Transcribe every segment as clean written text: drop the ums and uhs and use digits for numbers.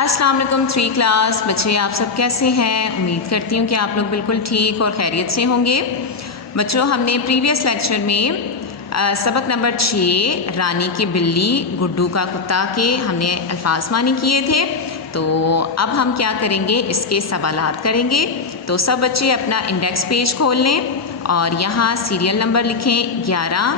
अस्सलाम वालेकुम 3 क्लास बच्चे, आप सब कैसे हैं। उम्मीद करती हूँ कि आप लोग बिल्कुल ठीक और खैरियत से होंगे। बच्चों, हमने प्रीवियस लेक्चर में सबक नंबर 6 रानी की बिल्ली गुड्डू का कुत्ता के हमने अल्फाज मानी किए थे। तो अब हम क्या करेंगे, इसके सवालात करेंगे। तो सब बच्चे अपना इंडेक्स पेज खोल लें और यहाँ सीरियल नंबर लिखें 11,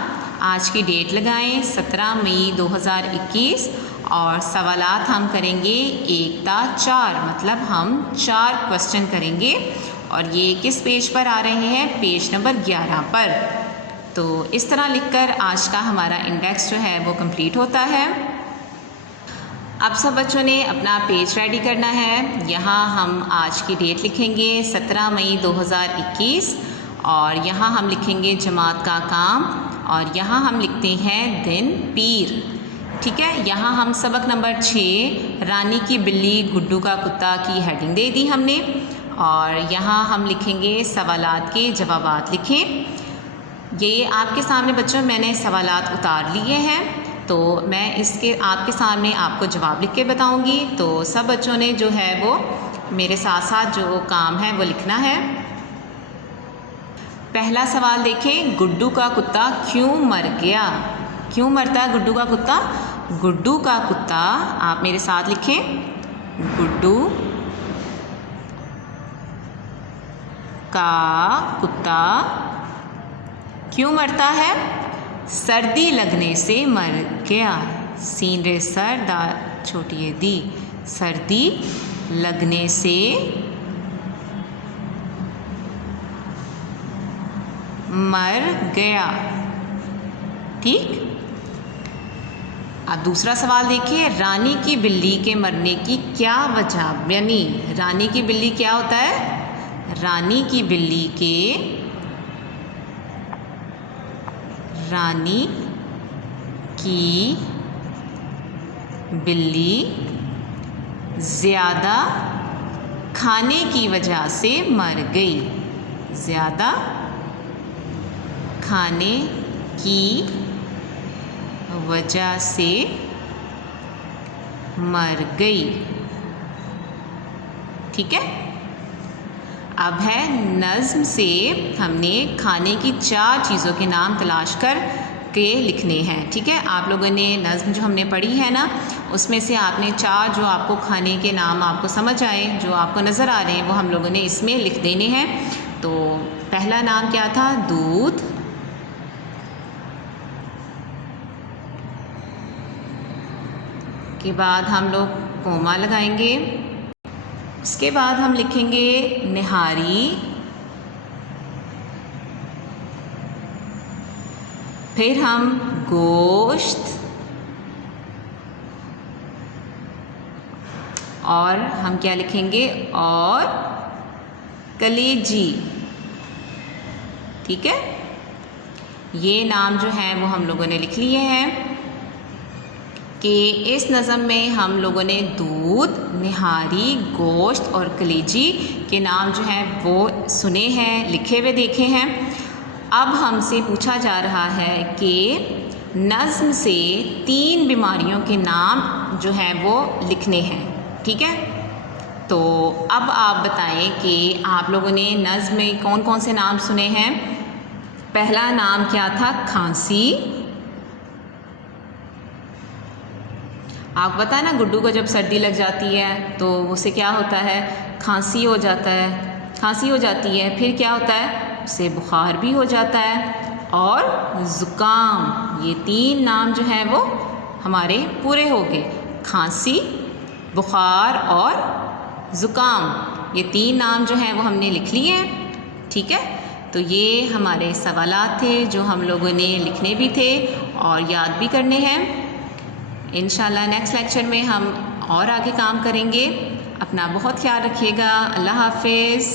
आज की डेट लगाएं 17 मई 2021 और सवालात हम करेंगे 1 ता 4, मतलब हम 4 क्वेश्चन करेंगे और ये किस पेज पर आ रहे हैं, पेज नंबर 11 पर। तो इस तरह लिखकर आज का हमारा इंडेक्स जो है वो कंप्लीट होता है। अब सब बच्चों ने अपना पेज रेडी करना है। यहाँ हम आज की डेट लिखेंगे 17 मई 2021 और यहाँ हम लिखेंगे जमात का काम और यहाँ हम लिखते हैं दिन पीर। ठीक है, यहाँ हम सबक नंबर 6 रानी की बिल्ली गुड्डू का कुत्ता की हेडिंग दे दी हमने और यहाँ हम लिखेंगे सवालात के जवाबात लिखें। ये आपके सामने बच्चों मैंने सवालात उतार लिए हैं, तो मैं इसके आपके सामने आपको जवाब लिख के बताऊँगी। तो सब बच्चों ने जो है वो मेरे साथ साथ जो काम है वो लिखना है। पहला सवाल देखें, गुड्डू का कुत्ता क्यों मर गया। क्यों मरता है गुड्डू का कुत्ता? गुड्डू का कुत्ता, आप मेरे साथ लिखें, गुड्डू का कुत्ता क्यों मरता है? सर्दी लगने से मर गया। सीन रे सर दा छोटी दी, सर्दी लगने से मर गया। ठीक, अब दूसरा सवाल देखिए, रानी की बिल्ली के मरने की क्या वजह, यानी रानी की बिल्ली क्या होता है, रानी की बिल्ली ज़्यादा खाने की वजह से मर गई। ज़्यादा खाने की वजह से मर गई। ठीक है, अब है नज़्म से हमने खाने की 4 चीज़ों के नाम तलाश कर के लिखने हैं। ठीक है, आप लोगों ने नज़्म जो हमने पढ़ी है ना, उसमें से आपने 4 जो आपको खाने के नाम आपको समझ आए, जो आपको नज़र आ रहे हैं, वो हम लोगों ने इसमें लिख देने हैं। तो पहला नाम क्या था, दूध। के बाद हम लोग कोमा लगाएंगे। उसके बाद हम लिखेंगे निहारी। फिर हम गोश्त और हम क्या लिखेंगे, और कलेजी। ठीक है, ये नाम जो हैं वो हम लोगों ने लिख लिए हैं कि इस नज़म में हम लोगों ने दूध, निहारी, गोश्त और कलेजी के नाम जो हैं वो सुने हैं, लिखे हुए देखे हैं। अब हमसे पूछा जा रहा है कि नज़्म से 3 बीमारियों के नाम जो हैं वो लिखने हैं। ठीक है, तो अब आप बताएं कि आप लोगों ने नज़्म में कौन कौन से नाम सुने हैं। पहला नाम क्या था, खांसी। आपको पता है ना, गुड्डू को जब सर्दी लग जाती है तो उसे क्या होता है, खांसी हो जाता है, खांसी हो जाती है। फिर क्या होता है, उसे बुखार भी हो जाता है और ज़ुकाम। ये 3 नाम जो हैं वो हमारे पूरे हो गए, खांसी, बुखार और ज़ुकाम। ये 3 नाम जो हैं वो हमने लिख लिए हैं। ठीक है, तो ये हमारे सवालात थे जो हम लोगों ने लिखने भी थे और याद भी करने हैं। इंशाल्लाह नेक्स्ट लेक्चर में हम और आगे काम करेंगे। अपना बहुत ख्याल रखिएगा। अल्लाह हाफ़िज़।